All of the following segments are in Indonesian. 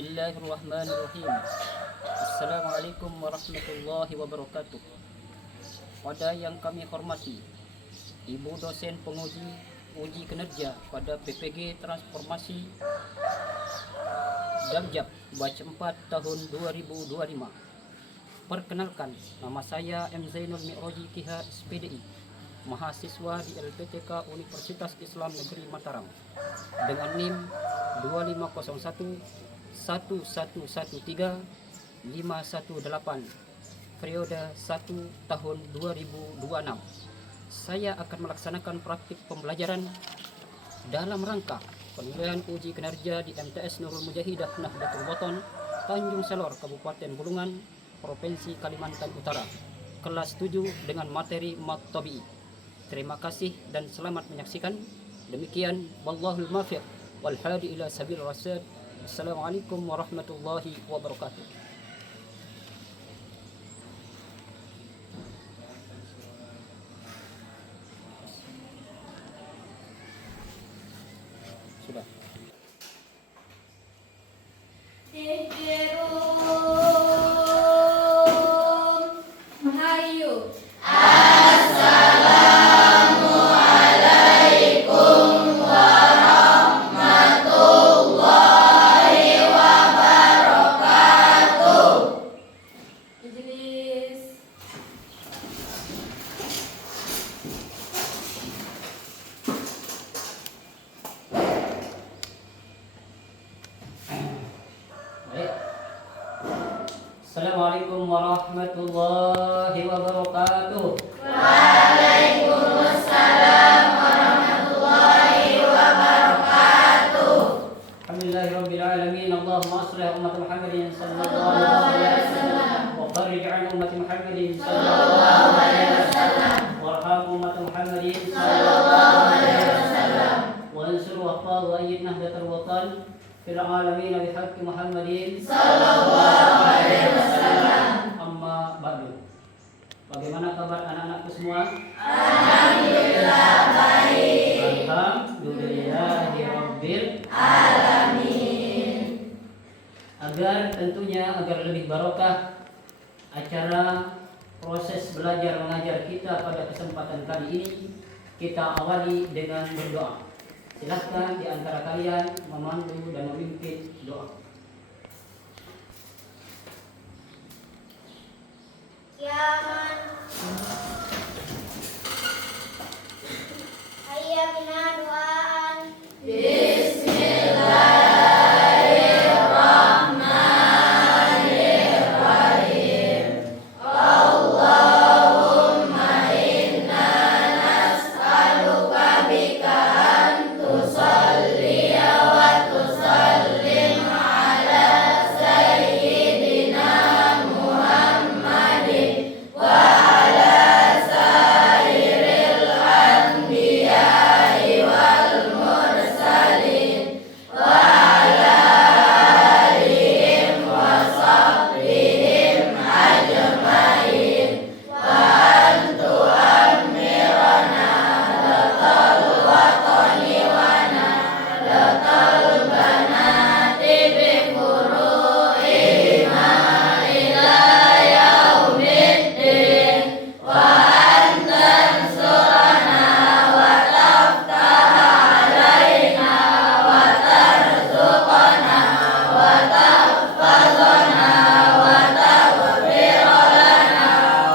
Bismillahirrahmanirrahim. Assalamualaikum warahmatullahi wabarakatuh. Pada yang kami hormati Ibu dosen penguji uji kinerja pada PPG Transformasi Damjab batch 4 tahun 2025. Perkenalkan, nama saya M. Zainul Mi'roji Kiha SPDI, mahasiswa di LPTK Universitas Islam Negeri Mataram dengan NIM 2501 1113 518 periode 1 tahun 2026. Saya akan melaksanakan praktik pembelajaran dalam rangka penilaian uji kinerja di MTS Nurul Mujahidah Nahdlatul Wathon Tanjung Selor, Kabupaten Bulungan, Provinsi Kalimantan Utara, kelas 7 dengan materi Mat Tabi'i. Terima kasih dan selamat menyaksikan. Demikian, wallahul muwaffiq wal hadi ila sabil rasyad. Assalamualaikum warahmatullahi wabarakatuh. Sudah. Hayu. Majelis. Baik. Assalamualaikum warahmatullahi wabarakatuh. Waalaikumsalam warahmatullahi wabarakatuh. Alhamdulillahirabbil alamin. Allahumma shalli ala Muhammadin sallallahu alaihi wasallam wa farij an ummati Muhammadin sallallahu alaihi wasallam warham ummati Muhammadin sallallahu alaihi wasallam wa ansur wahfaz wa ayyid nahdlatal watan fil alamin bihaqqi Muhammadin sallallahu alaihi wasallam. Amma ba'du. Bagaimana kabar anak-anakku semua? Alhamdulillah baik. Alhamdulillahirabbil Alamin. agar lebih barokah acara proses belajar mengajar kita pada kesempatan kali ini, kita awali dengan berdoa. Silahkan di antara kalian memandu dan memimpin doa. Kiaman. Hayya bina doaan. Bismillahirrahmanirrahim. Allahumma inna nas'aluka bika an tusalli wa tusallim ala sayyidina Muhammadin wa ala sairil anbiya'i wal mursalin wa ala alihim wa sahbihim ajmain wa antu amirana latal watani wa nadatal banati bi furu'ihima ila yaumiddin wa antansurana wa taftaha alaina wa tarzuqana wa tahfazana wa taghfir lana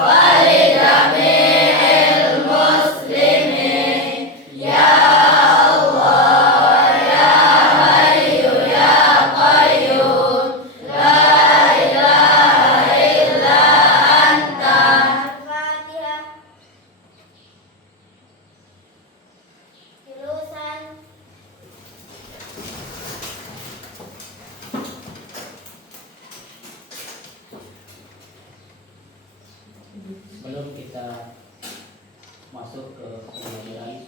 wa li jami'il muslimin ya Allah ya Hayyu ya Qayyum la ilaha illa anta. Al-Fatihah. Jurusan. Sebelum kita masuk ke pembelajaran,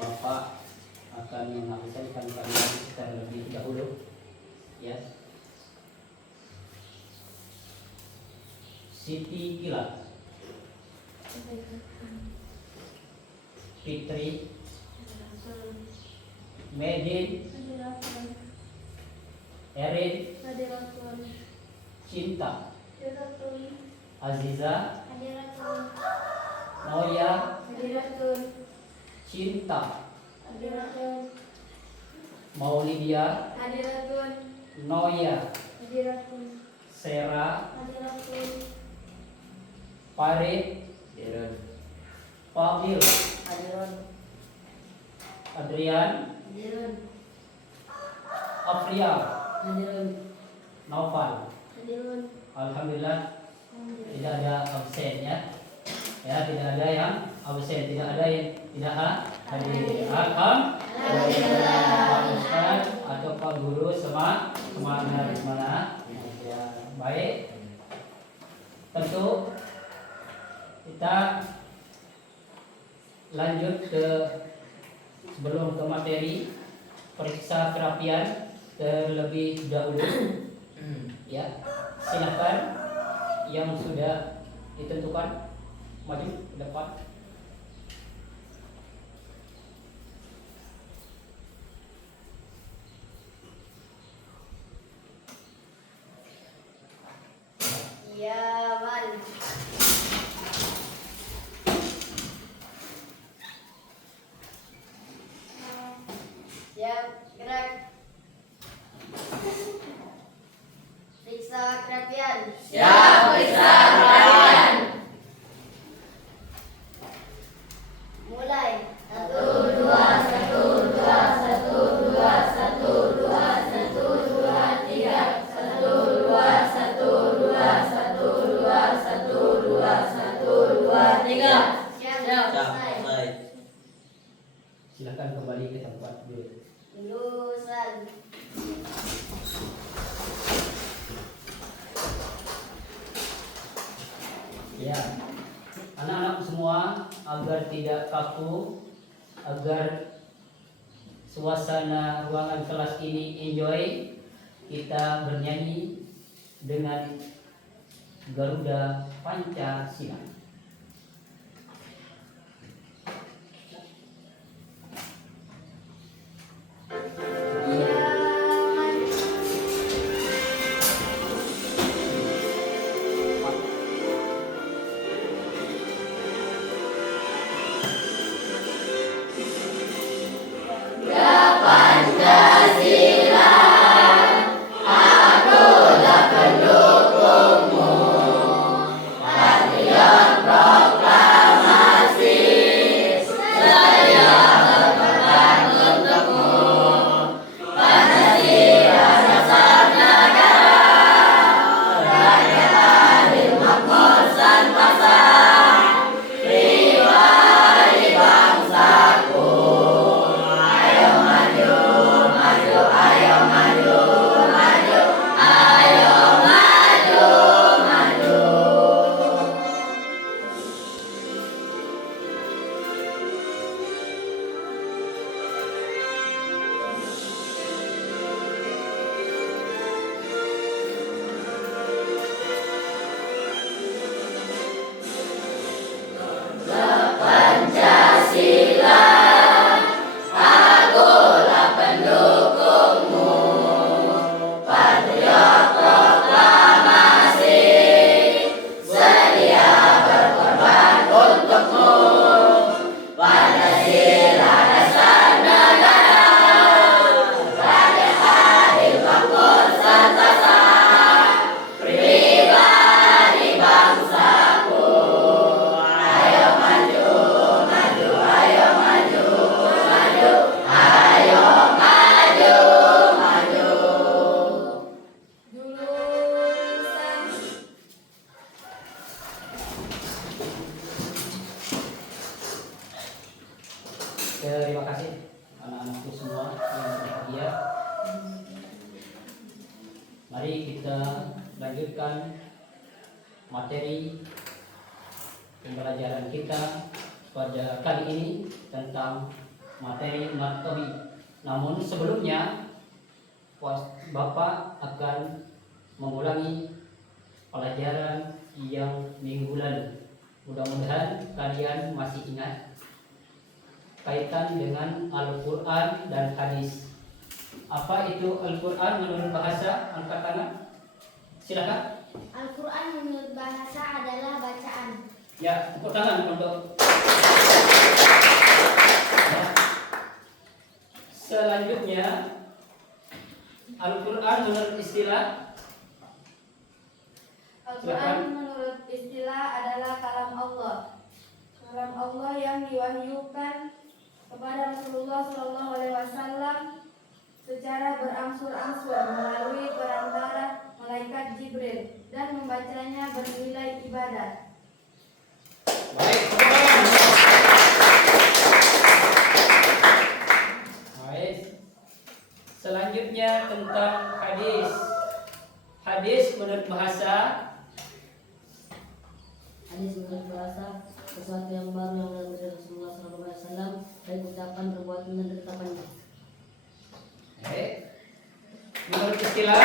Bapak akan mengabsenkan kalian terlebih dahulu, ya. Siti Kila, Fitri, Medin, Erin, Hadiratun. Cinta, Hadiratun. Aziza, Hadiratun. Noya, Hadiratun. Cinta, Hadiratun. Maulidia, Hadiratun. Noya, Hadiratun. Sera, Hadiratun. Farid, Darren, Fadil, Hadiratun. Adrian, Hadiratun. Afria, Hadiratun. Naufal. Hadiratun. Alhamdulillah tidak ada absen ya. Ya, tidak ada yang absen, tidak ada yang tidak hadir. Alhamdulillah. Pak Ustaz atau Pak Guru semangat ya, baik. Tentu kita lanjut ke sebelum ke materi periksa kerapian terlebih dahulu. Ya, silakan yang sudah ditentukan maju ke depan. Ya, mari. Siap, gerak. Periksa kerapian. Siap, periksa kerapian. Mulai. 1, 2, 1, 2, 1, 2, 1, 2, 1, 2, 3. 1, 2, 1, 2, 1, 2, 1, 2, 1, 2, 3. Siap, Siap, selesai. selesai. Silakan kembali ke tempat duduk. Lulusan. Ya, anak-anak semua agar tidak kaku, agar suasana ruangan kelas ini enjoy, kita bernyanyi dengan Garuda Pancasila. Terima kasih anak-anakku semua yang berbahagia. Mari kita lanjutkan materi pembelajaran kita pada kali ini tentang materi anatomi. Namun sebelumnya Bapak akan mengulangi pelajaran yang minggu lalu. Mudah-mudahan kalian masih ingat kaitan dengan Al-Quran dan hadis. Apa itu Al-Quran menurut bahasa? Angkat tangan. Silakan. Al-Quran menurut bahasa adalah bacaan. Ya, tepuk tangan untuk. Ya. Selanjutnya, Al-Quran menurut istilah. Al-Quran menurut istilah adalah kalam Allah. Kalam Allah yang diwahyukan kepada Rasulullah SAW secara berangsur-angsur melalui perantara malaikat Jibril dan membacanya bernilai ibadah. Baik, tepuk tangan. Baik. Selanjutnya tentang hadis. Hadis menurut bahasa. Hadis menurut bahasa sesuatu yang baru yang datang dari Rasulullah SAW, baik ucapan, perbuatan dan ketetapannya. Baik. Menurut istilah.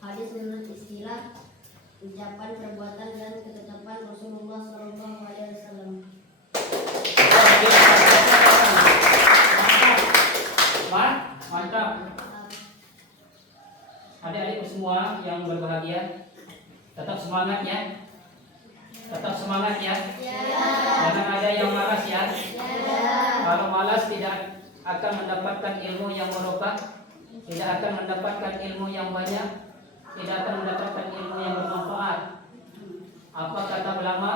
Hadis menurut istilah ucapan, perbuatan dan ketetapan Rasulullah SAW. Mantap. Adik-adik semua yang berbahagia, tetap semangat ya. Tetap semangat ya. Jangan ada yang malas ya. Kalau malas tidak akan mendapatkan ilmu yang barokah, tidak akan mendapatkan ilmu yang banyak, tidak akan mendapatkan ilmu yang bermanfaat. Apa kata ulama?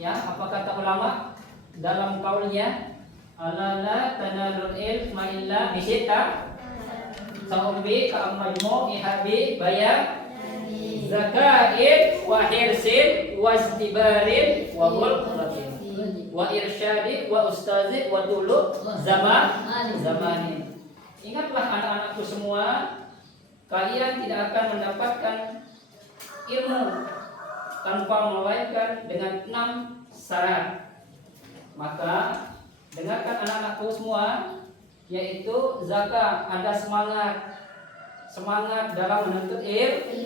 Ya, apa kata ulama dalam kaulnya? Ala la tanalul ilma illa bisita. Sa'umbi ka'amalmu ihabi bayar zakain wa hirsin wa istibarin wa mulqatin wa irsyadi wa ustazi wa dulu zamanin. Ingatlah anak-anakku semua, kalian tidak akan mendapatkan ilmu tanpa melahirkan dengan 6 syarat. Maka dengarkan anak-anakku semua, yaitu zakat, ada semangat dalam menuntut ilmu,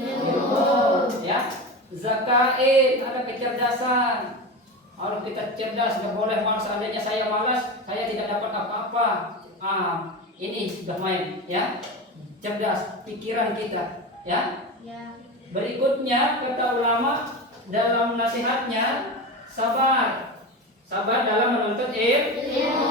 ya. Zakain, ada kecerdasan. Kalau kita cerdas, nggak boleh malas. Seandainya saya malas, saya tidak dapat apa-apa. Ini sudah main, ya. Cerdas pikiran kita, ya. Berikutnya kata ulama dalam nasihatnya, sabar dalam menuntut ilmu.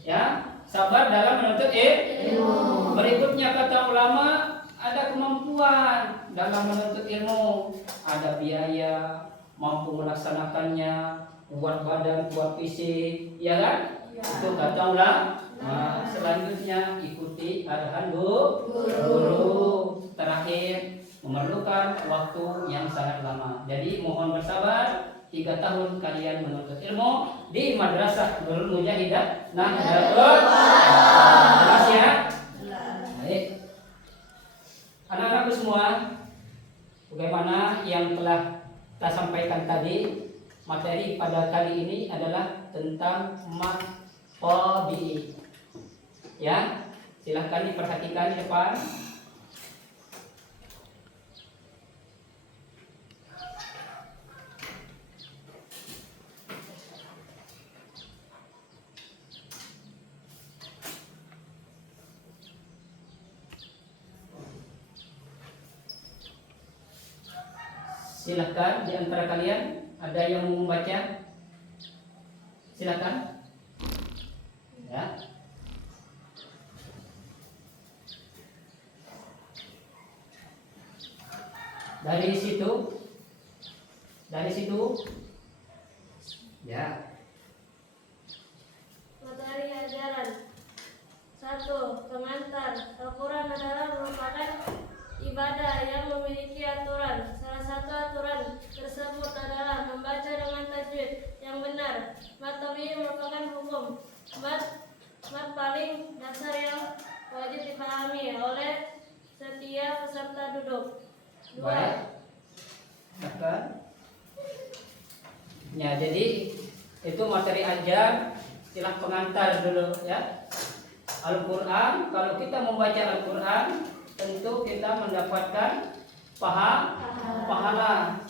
Ya, sabar dalam menuntut ilmu. Berikutnya kata ulama, ada kemampuan dalam menuntut ilmu, ada biaya, mampu melaksanakannya, kuat badan, kuat fisik, ya kan? Itu kata ulama. Selanjutnya ikuti arahan guru. Terakhir, memerlukan waktu yang sangat lama. Jadi mohon bersabar. 3 tahun kalian menuntut ilmu di Madrasah Nurul Mujahidah Nahdlatul. Jelas ya? Baik. Anak-anakku semua, bagaimana yang telah kita sampaikan tadi, materi pada kali ini adalah tentang mat tabi'i. Ya, silahkan diperhatikan di depan. Silakan di antara kalian ada yang mau membaca? Silakan. Ya. Dari situ. Ya. Materi ajaran 1. Pengantar. Al-Quran adalah merupakan ibadah yang memiliki aturan. Salah satu aturan tersebut adalah membaca dengan tajwid yang benar. Mat tabi'i merupakan hukum mat paling dasar yang wajib dipahami oleh setiap peserta duduk. 2. Baik. Ya, jadi itu materi ajar, istilah pengantar dulu ya. Al-Quran, kalau kita membaca Al-Quran, tentu kita mendapatkan pahala.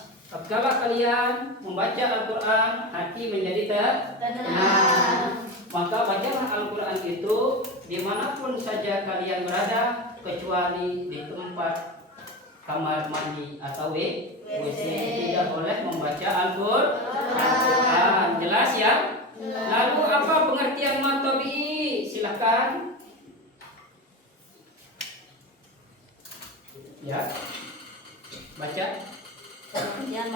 tatkala kalian membaca Al-Quran, hati menjadi tenang. Maka bacalah Al-Quran itu dimanapun saja kalian berada, kecuali di tempat kamar mandi atau WC. Tidak boleh membaca Al-Quran. Jelas ya? Lalu apa pengertian matabi'i? Silakan. Ya, baca. Pengertian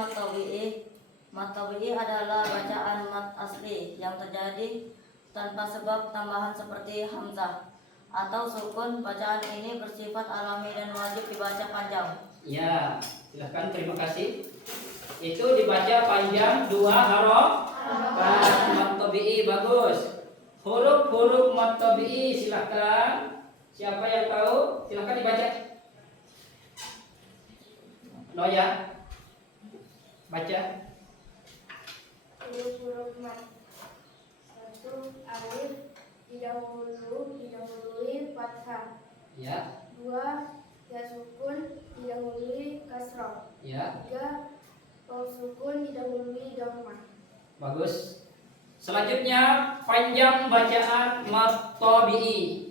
matawi'i adalah bacaan mat asli yang terjadi tanpa sebab tambahan seperti hamzah atau sukun. Bacaan ini bersifat alami dan wajib dibaca panjang. Ya, silahkan, terima kasih. Itu dibaca panjang 2 harokat. Mat tabi'i bagus. Huruf-huruf mat tabi'i silahkan. Siapa yang tahu? Silahkan dibaca. Noya, baca. Huruf-huruf mat. 1. Alif didahului fathah. Ya, 2. Ya sukun didahului kasrah. ya, 3. Waw sukun didahului dhammah. bagus. Selanjutnya panjang bacaan mat tabi'i.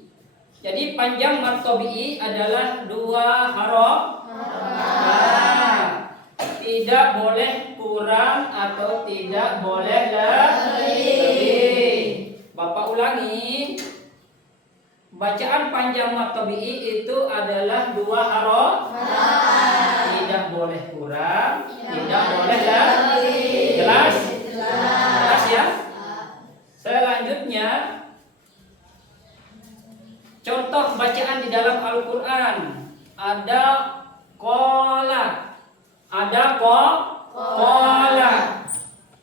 Jadi panjang mat tabi'i adalah 2 harokat. Tidak boleh kurang atau tidak boleh lebih. Bapak ulangi. Bacaan panjang mat tabi'i itu adalah 2 harokat. Tidak boleh kurang, tidak boleh lebih. Jelas? Jelas ya? Selanjutnya contoh bacaan di dalam Al-Quran. Ada qala, ada qala.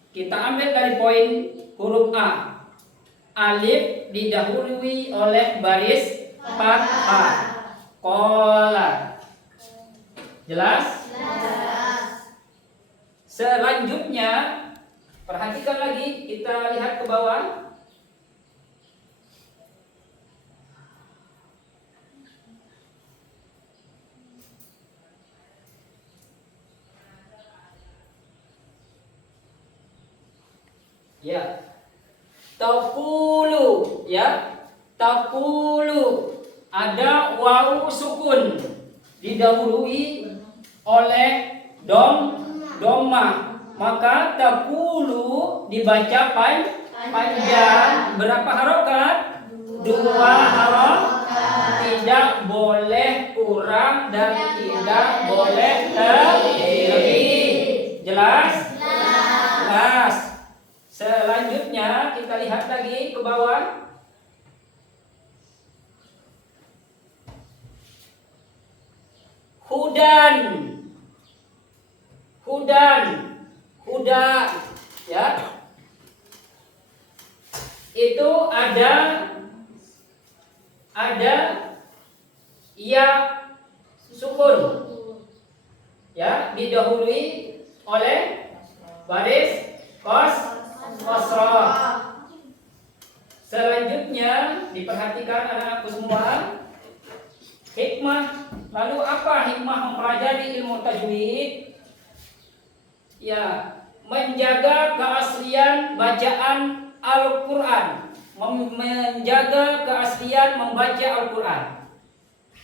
Kita ambil dari poin huruf A. Alif didahului oleh baris fathah. Qala. Jelas? Selanjutnya perhatikan lagi, kita lihat ke bawah. Ya, taqulu, ya, taqulu, ada wawu sukun didahului oleh dhammah, maka taqulu dibaca panjang. Berapa harokat? 2 harokat. Tidak boleh kurang dan tidak boleh lebih. Jelas? Jelas. Selanjutnya kita lihat lagi ke bawah. Hudan, huda, ya. Itu ada ya sukun, ya, didahului oleh baris kasrah. Selanjutnya diperhatikan anak-anakku semua, hikmah. Lalu apa hikmah mempelajari ilmu tajwid? Ya, menjaga keaslian bacaan Al-Quran, menjaga keaslian membaca Al-Quran.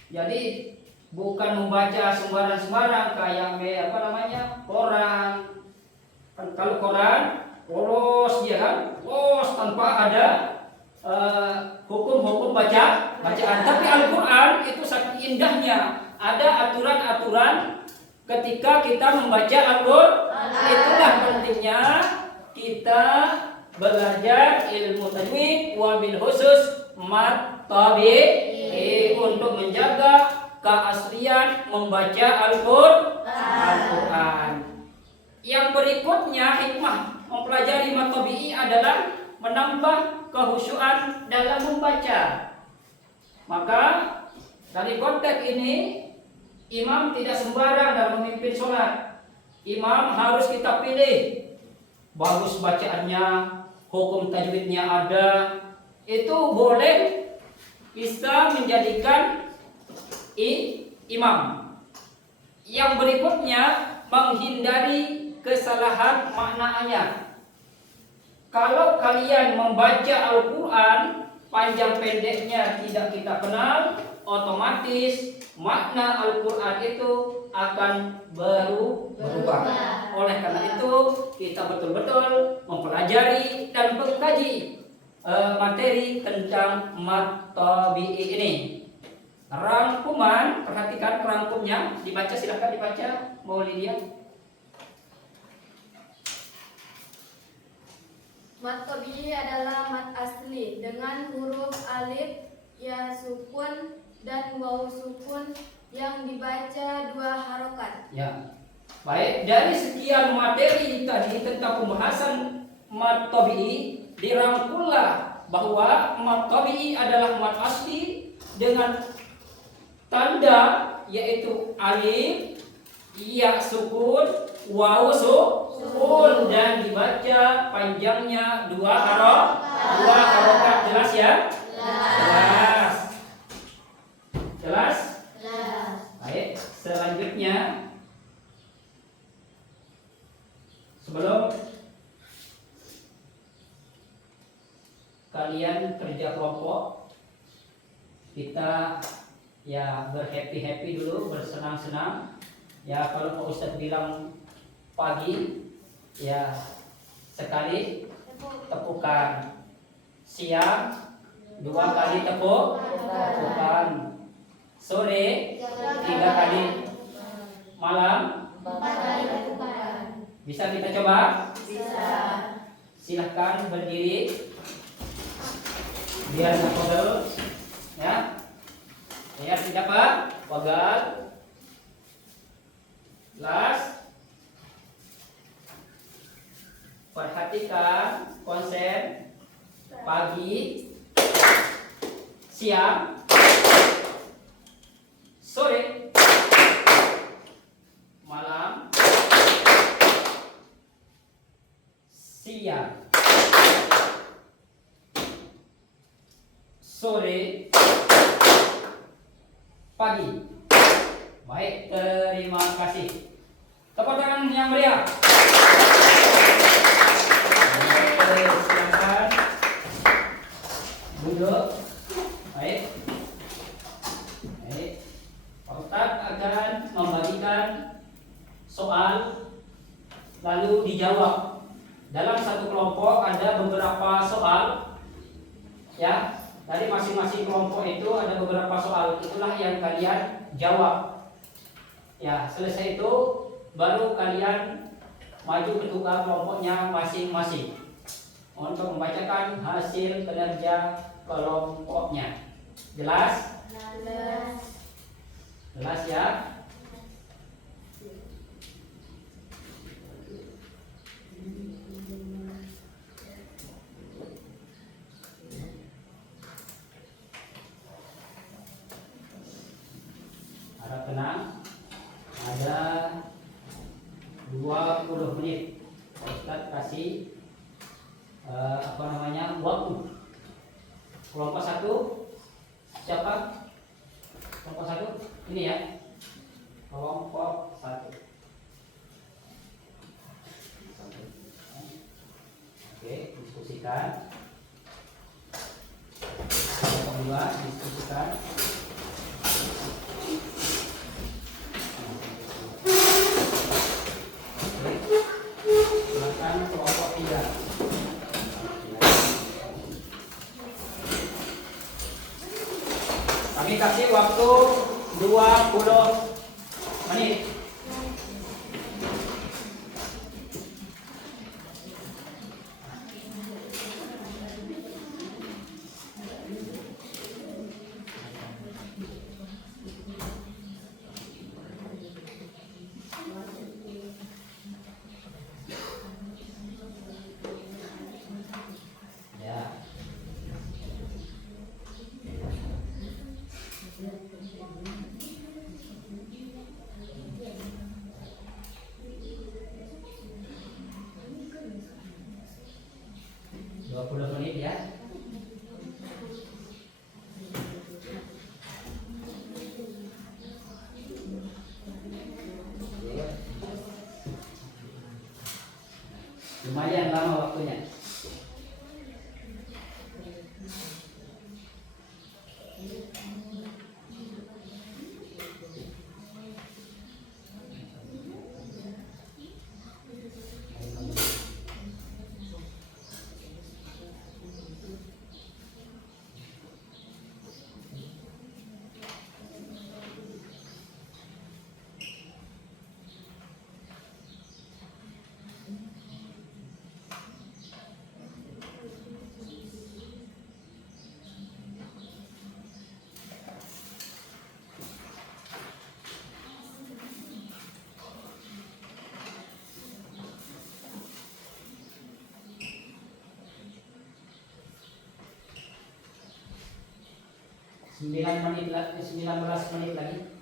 Jadi bukan membaca sembarang-sembarang kayak koran. Kalau koran polos dia kan, polos tanpa ada hukum-hukum bacaan. Tapi Al-Quran itu saking indahnya, ada aturan-aturan ketika kita membaca Al-Quran. Itulah pentingnya kita belajar ilmu tajwid, wabil khusus mat tabi'i, untuk menjaga keaslian membaca Al-Quran. Yang berikutnya hikmah mempelajari mat tabi'i adalah menambah kekhusyuan dalam membaca. Maka dari konteks ini, imam tidak sembarang dalam memimpin sholat. Imam harus kita pilih, bagus bacaannya, hukum tajwidnya ada, itu boleh bisa menjadikan imam. Yang berikutnya menghindari kesalahan makna ayat. Kalau kalian membaca Al-Quran, panjang pendeknya tidak kita kenal, otomatis makna Al-Quran itu akan berubah. Oleh karena itu, kita betul-betul mempelajari dan mengkaji materi tentang mat tabi'i ini. Rangkuman, perhatikan rangkumnya, dibaca, silahkan dibaca, mau lihat. Mat tabi'i adalah mat asli dengan huruf alif, ya sukun, dan waw sukun yang dibaca 2 harokat. Ya, baik. Dari sekian materi tadi tentang pembahasan mat tabi'i, dirangkullah bahwa mat tabi'i adalah mat asli dengan tanda yaitu alif, ya sukun, waw sukun, dan dibaca panjangnya 2 harokat. Jelas ya? Jelas? Baik, selanjutnya sebelum kalian kerja kelompok, kita ya berhappy dulu, bersenang-senang. Ya, kalau Pak Ustadz bilang pagi, ya sekali tepukan. Siang 2 kali tepukan. Sore 3 kali. Malam 4 kali tepukan. Bisa kita coba? Bisa. Silahkan berdiri biar nggak pegel, ya. Lihat tidak Pak? Pegel. Last. Perhatikan konsen pagi, siang, sore, malam, siang, sore, pagi. Baik, terima kasih. Tepuk tangan yang meriah. Silakan duduk. Baik. Pak Ustadz akan membagikan soal lalu dijawab. Dalam satu kelompok ada beberapa soal, ya. Dari masing-masing kelompok itu ada beberapa soal. Itulah yang kalian jawab. Ya, selesai itu baru kalian maju ke tukar kelompoknya masing-masing untuk membacakan hasil kinerja kelompoknya. Jelas? Jelas ya? Harap tenang. Ada 20 menit. Ustaz kasih waktu. Kelompok 1 siapa? Kelompok 1 ini ya. Kelompok 1. Oke, diskusikan. Kelompok 2 diskusikan. Silakan kelompok 3. Kami kasih waktu 20 menit. Ya. Lumayan lama waktunya. Sembilan menit lagi, 19 menit lagi.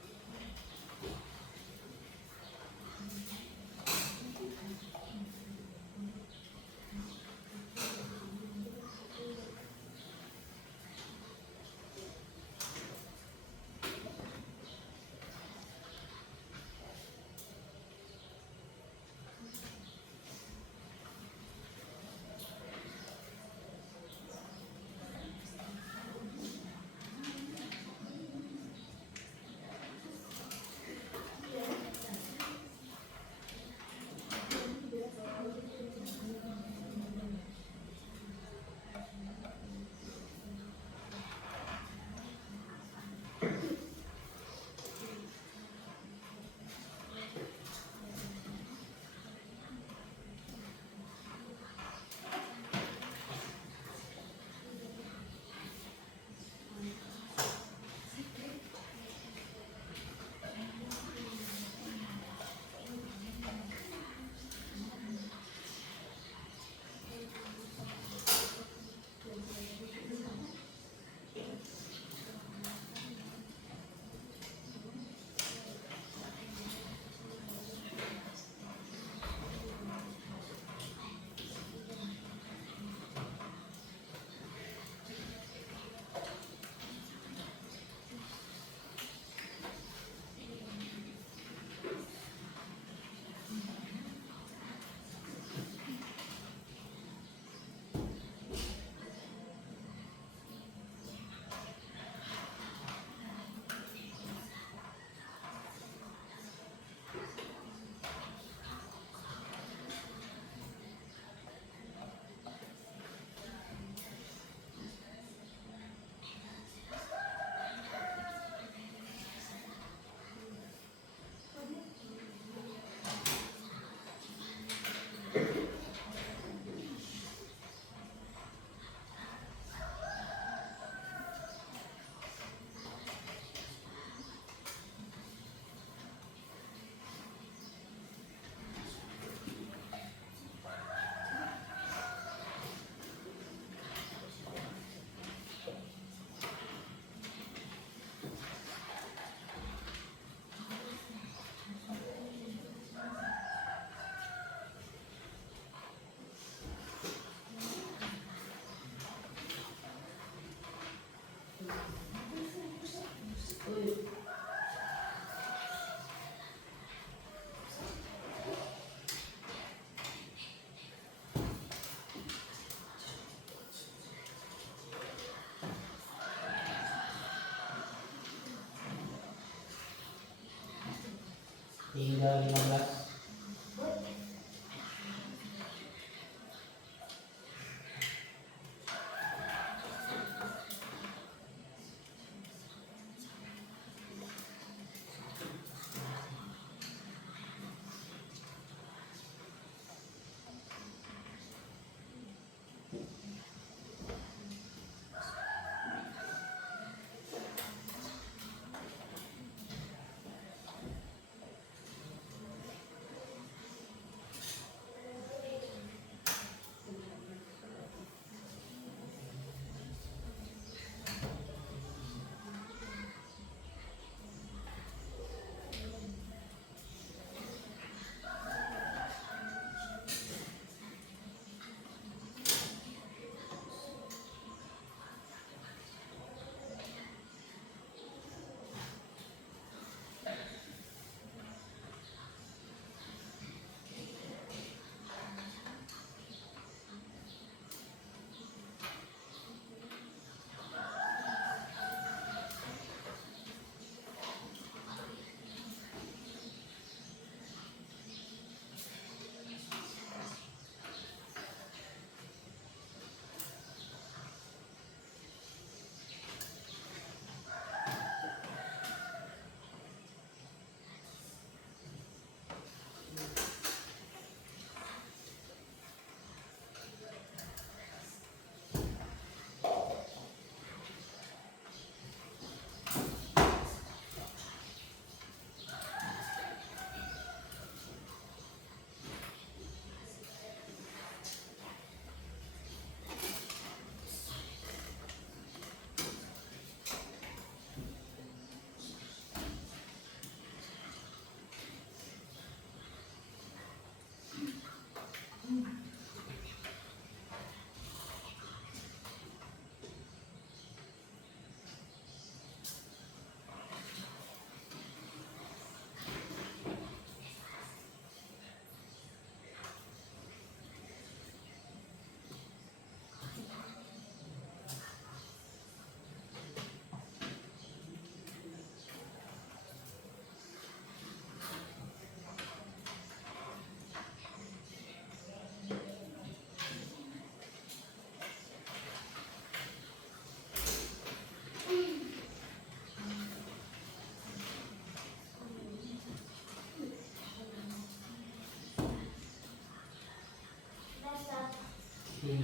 Tinggal 15.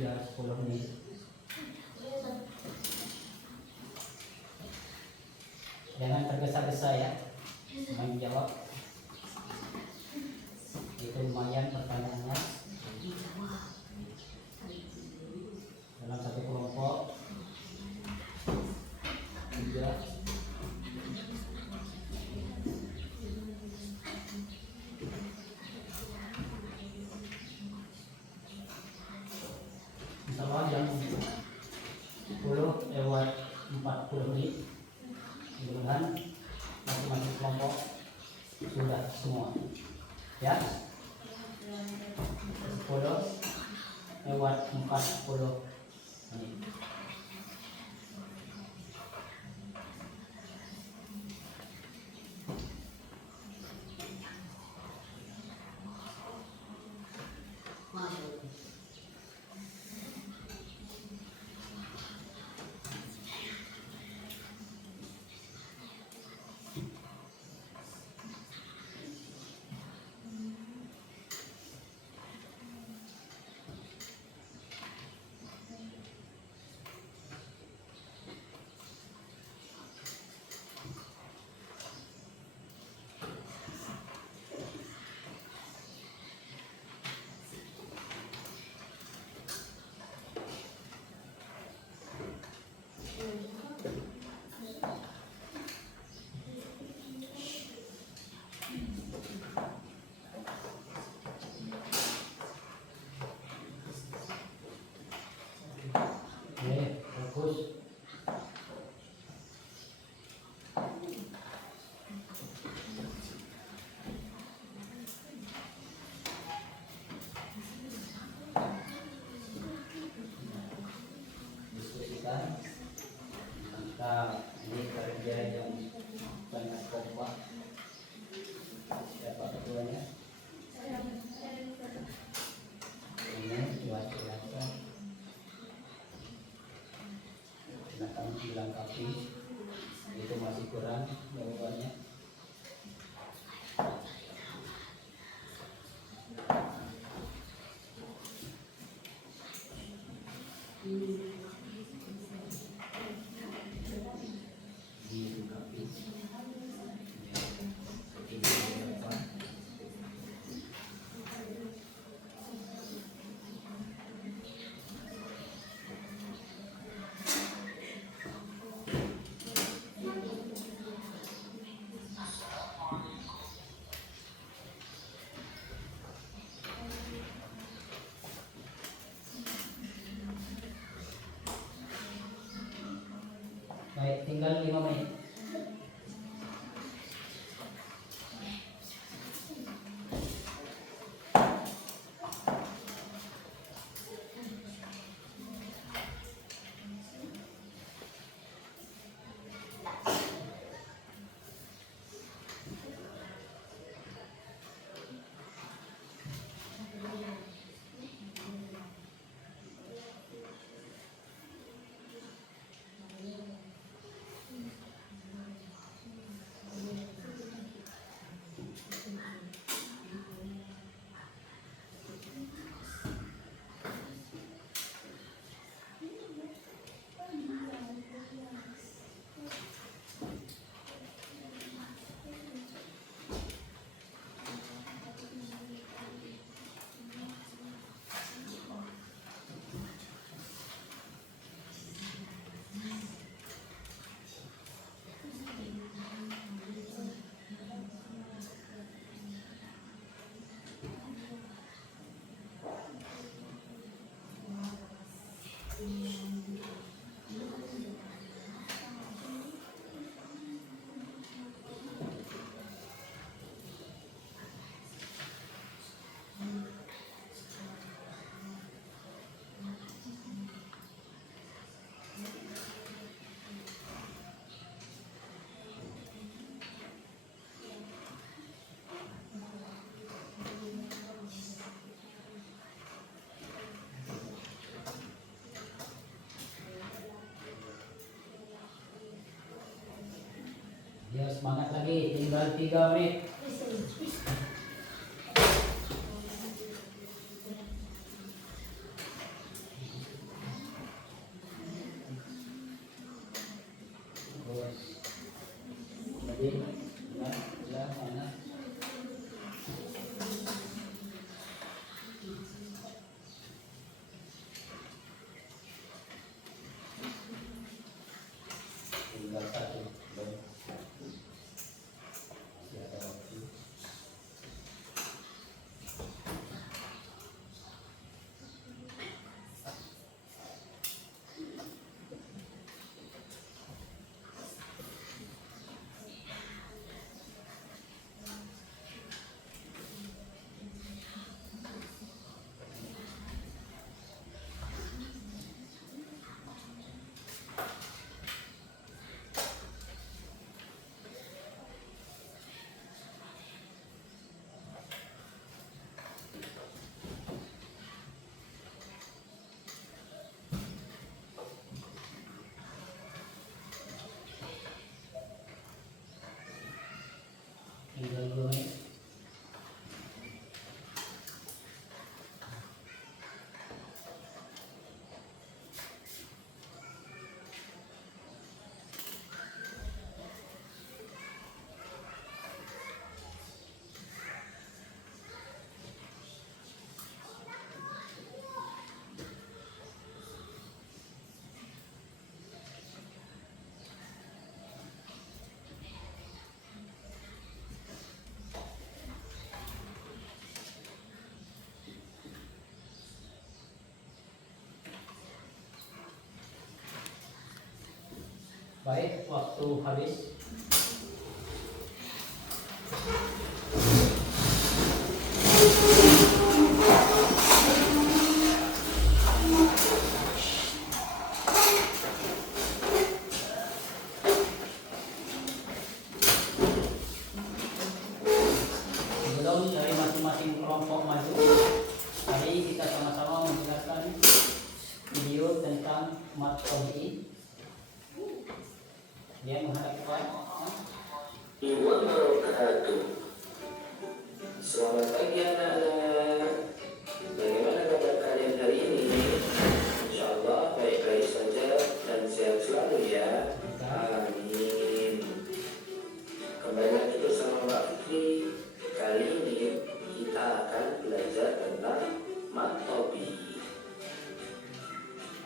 Biar 10 menit. Jangan tergesa-gesa ya menjawab. Itu lumayan pertanyaannya. Dalam satu kelompok 3. Misalnya yang 10 lewat 40 menit, mudah-mudahan masing-masing kelompok sudah semua ya. 10 lewat 40 menit. Oke, fokus. Diskusikan tentang ini kerja yang sangat kompak. Siapa ketuanya? Ini buat silakan. Silakan dilengkapi. Itu masih kurang jawabannya. Dilengkapi. Ini apa? Baik, tinggal 5 menit. Ya, semangat lagi, tinggal 3 menit. Baik, waktu habis. Sebelum dari masing-masing kelompok maju, mari kita sama-sama mendengarkan video tentang mat tabi'i. Dia menghadap Tuhan. Wabarakatuh. Selamat pagi anak-anak. Bagaimana kabar kalian hari ini? Insyaallah baik-baik saja dan sehat selalu ya. Amin. Kembali lagi bersama Mbak Fikri. Kali ini kita akan belajar tentang mat tabi'i.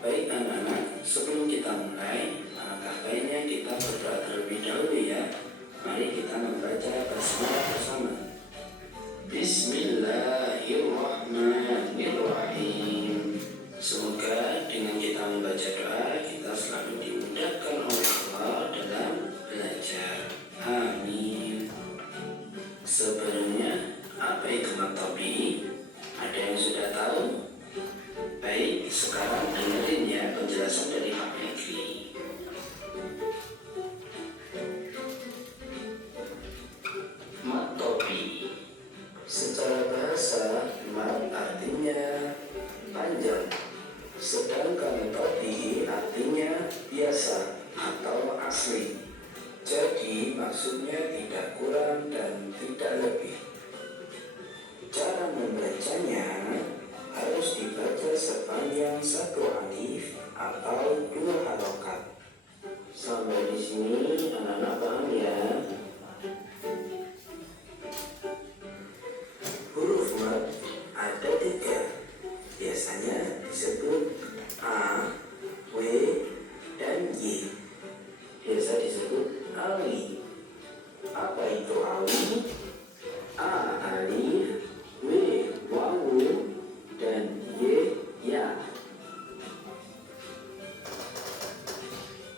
Baik anak-anak, sebelum kita mulai, alangkah baiknya kita berdoa terlebih dahulu ya. Mari kita membaca basmalah bersama. Bismillahirrahmanirrahim. Semoga dengan kita membaca doa, kita selalu dimudahkan oleh Allah dalam belajar. Amin. Sebelumnya, apa itu mat tabi'i? Ada yang sudah tahu? Baik, sekarang dengerin ya penjelasan dari Pak Fikri. Mat tabi'i. Secara bahasa, mat artinya panjang, sedangkan tabi'i artinya biasa atau asli. Jadi maksudnya tidak kurang dan tidak lebih. Cara membacanya harus dibaca sepanjang satu alif atau dua harokat. Sampai di sini anak-anak paham ya? Huruf mat ada 3. Biasanya disebut A, W, dan Y. Biasa disebut awi. Apa itu awi? A alif, W wawu, dan Y ya.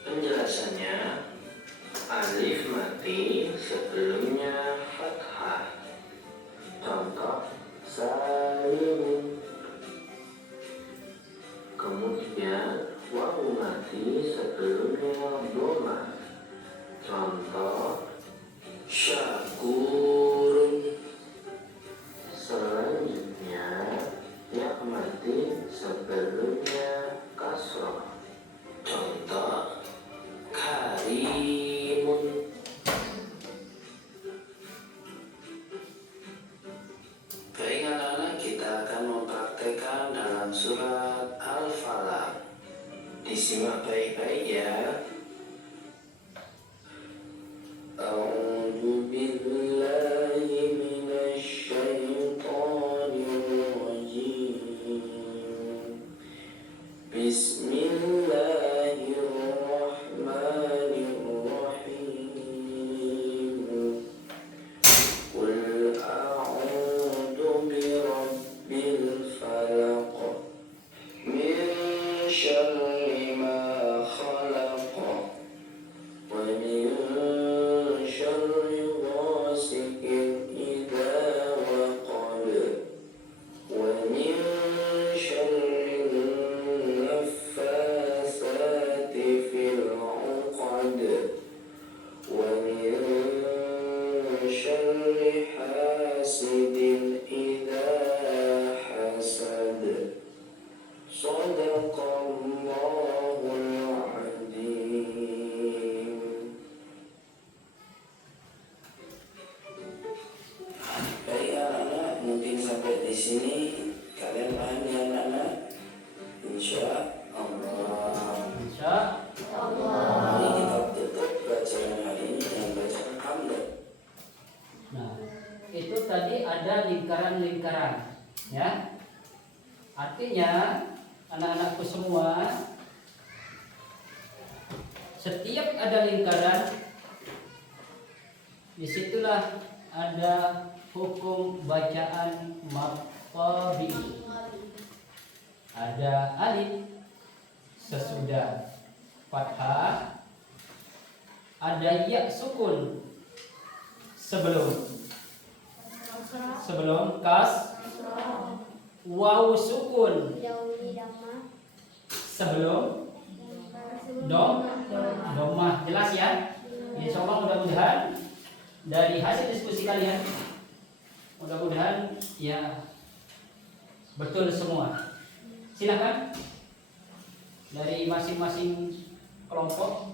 Penjelasannya, alif mati sebelumnya fathah. Contoh, salimun. Kemudian wawu mati sebelumnya dhamma. Contoh, syakurun. Selanjutnya, ya mati sebelumnya kasroh. Contoh, karimun. Baik anak-anak, kita akan mempraktekkan dalam surat Al-Falaq. Disimak baik-baik ya. A'udzu billahi minasy syaithanir rajim. Bismillahirrahmanirrahim. Qul a'udzu birabbil falaq min syarri ma khalaq wa min syarri ghasiqin idza waqab wa min syarri naffasati fil 'uqad wa min syarri hasidin idza hasad. Shadaqallahul adzim. Baik anak-anak, mungkin sampai di sini kalian paham ya anak-anak? Insya Allah. Insya Mari kita tutup pelajaran hari ini dengan bacaan hamdan. Nah, itu tadi ada lingkaran-lingkaran, ya. Artinya, anak-anakku semua, setiap ada lingkaran, disitulah ada hukum bacaan mat tabi'i. Ada alif sesudah fathah, Ada ya sukun sebelum kas, waw sukun didahului dhamma, sebelum domah. Jelas ya? Insya Allah mudah-mudahan dari hasil diskusi kalian, mudah-mudahan ya betul semua. Silakan dari masing-masing kelompok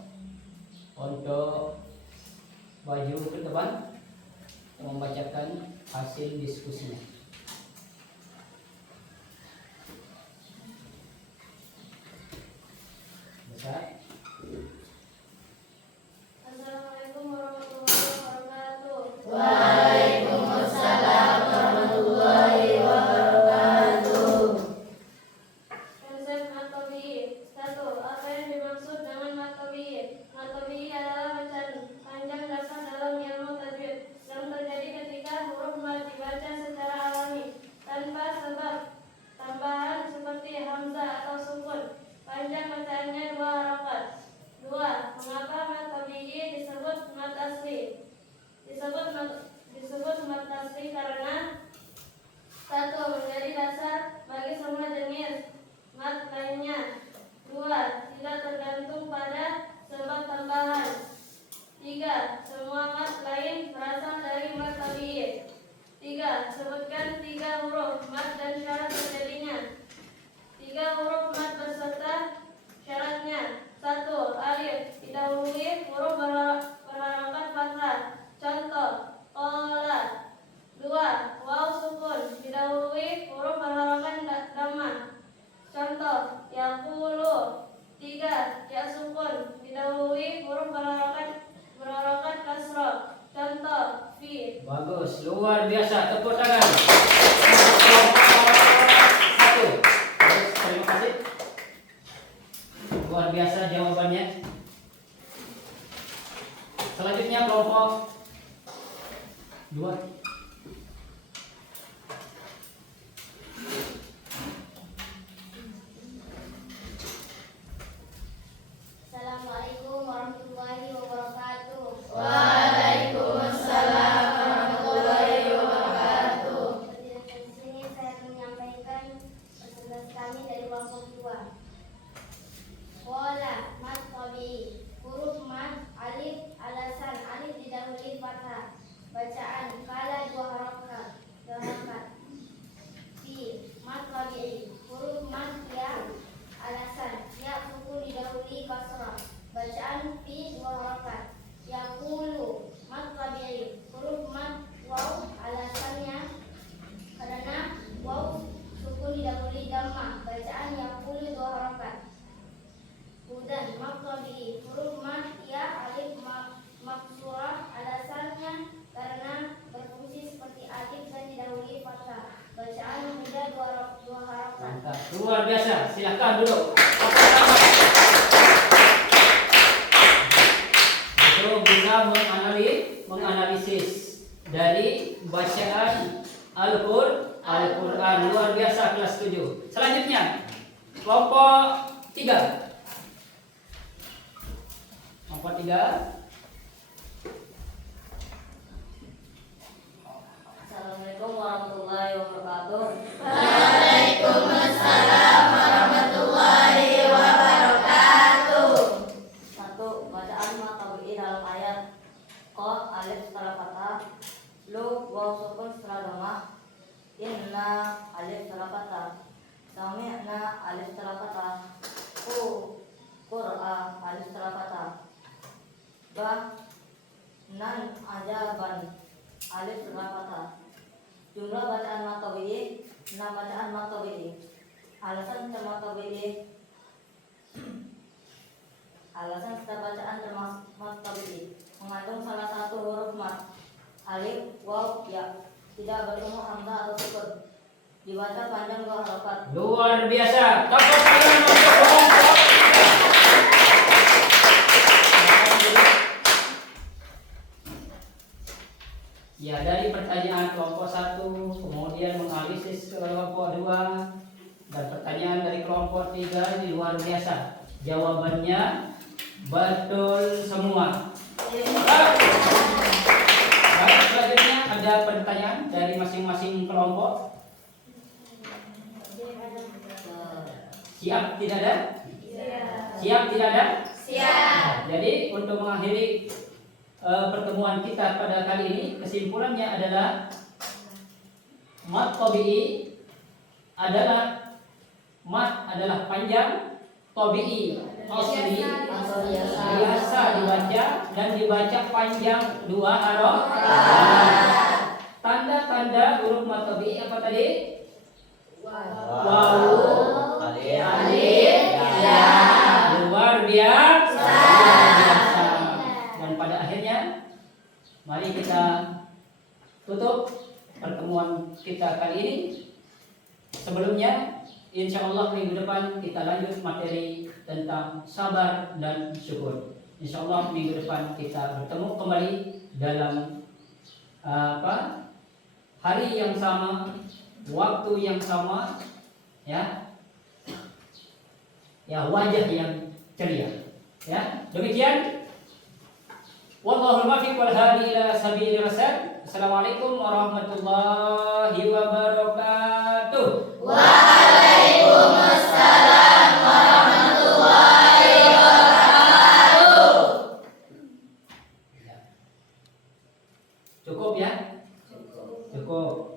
untuk maju ke depan membacakan hasil diskusinya. Bisa? Assalamualaikum warahmatullahi wabarakatuh. Waalaikumsalam warahmatullahi wabarakatuh. Konsep mat tabi'i. 1. Apa yang dimaksud dengan mat tabi'i? Mat tabi'i adalah bacaan panjang dasar dalam ilmu tajwid yang terjadi ketika huruf mat dibaca secara alami tanpa sebab tambahan seperti hamzah atau sukun. Panjang bacaannya 2 harokat. 2. Mengapa mat tabi'i disebut mat asli? Disebut mat asli karena 1. Menjadi dasar bagi semua jenis mat lainnya. 2. Tidak tergantung pada sebab tambahan. 3. Semua mat lain berasal dari mat tabi'i. 3. Sebutkan 3 huruf mat dan syarat terjadinya. 3 huruf mat beserta syaratnya. 1. Alif didahului huruf berharakat fathah. Contoh, qala. 2. Waw sukun didahului huruf berharakat dhammah. Contoh, yaqulu. 3. Ya sukun didahului huruf berharakat kasrah. Contoh, fi. Bagus, luar biasa. Tepuk tangan. Satu. Terus, terima kasih. Luar biasa jawabannya. Selanjutnya kelompok 2. Assalamualaikum warahmatullahi wabarakatuh. Waalaikumsalam warahmatullahi wabarakatuh. Di sini saya akan menyampaikan presentasi kami dari kelompok 2. Qala mat tabi'i. Huruf mat alif alasan, alif didahului fathah. Bacaan kala 2 harokat. Fi mat tabi'i. Huruf mat ya alasan, ya sukun didahului kasrah. Bacaan fi 2 harokat. Yaqulu mat tabi'i. Huruf mat waw alasannya karena waw sukun didahului dhammah. Bacaan yaqulu 2 harokat. Hudan mat tabi'i. Huruf mat ya alif maksurah alasannya karena berfungsi seperti alif dan didahului fathah. Bacaan huda 2 harokat. Mantap, luar biasa. Silakan duduk. Itu bisa menganalisis dari bacaan Al-Quran. Luar biasa kelas 7. Selanjutnya kelompok 3. Kelompok 3. Assalamualaikum warahmatullahi wabarakatuh. Waalaikumsalam warahmatullahi wabarakatuh. 1. Bacaan mat tabi'i dalam ayat. Qaf alif setelah fathah, lu waw sukun setelah dhammah, inna alif setelah fathah, sami'na alif setelah fathah, qur'a alif setelah fathah, nan ajaban alif setelah fathah. Jumlah bacaan mat tabi'i 6 bacaan mat tabi'i. Alasan setiap mat tabi'i. Alasan setiap bacaan termasuk mat tabi'i mengandung salah satu huruf mat, alif, waw, ya, tidak bertemu hamzah atau sukun. Dibaca panjang 2 harokat. Luar biasa. Tepuk tangan untuk kelompok. Ya, dari pertanyaan kelompok 1 kemudian menganalisis ke kelompok 2 dan pertanyaan dari kelompok 3 ini luar biasa. Jawabannya betul semua. Baik, selanjutnya ada pertanyaan dari masing-masing kelompok. Siap tidak ada? Siap tidak ada? Siap. Jadi untuk mengakhiri pertemuan kita pada kali ini, kesimpulannya adalah mat tabi'i adalah panjang, tabi'i asli biasa dibaca dan dibaca panjang 2 harokat. Tanda-tanda huruf mat tabi'i apa tadi? Wawu, alif, ya. Luar biasa. Dan pada akhirnya mari kita tutup pertemuan kita kali ini. Sebelumnya, insya Allah minggu depan kita lanjut materi tentang sabar dan syukur. Insya Allah minggu depan kita bertemu kembali dalam hari yang sama, waktu yang sama, ya, wajah yang ceria. Ya, demikian. Wallahul muwaffiq wal hadi ila sabilir rasyad. Assalamualaikum warahmatullahi wabarakatuh. Waalaikumsalam warahmatullahi wabarakatuh. Cukup ya? Cukup.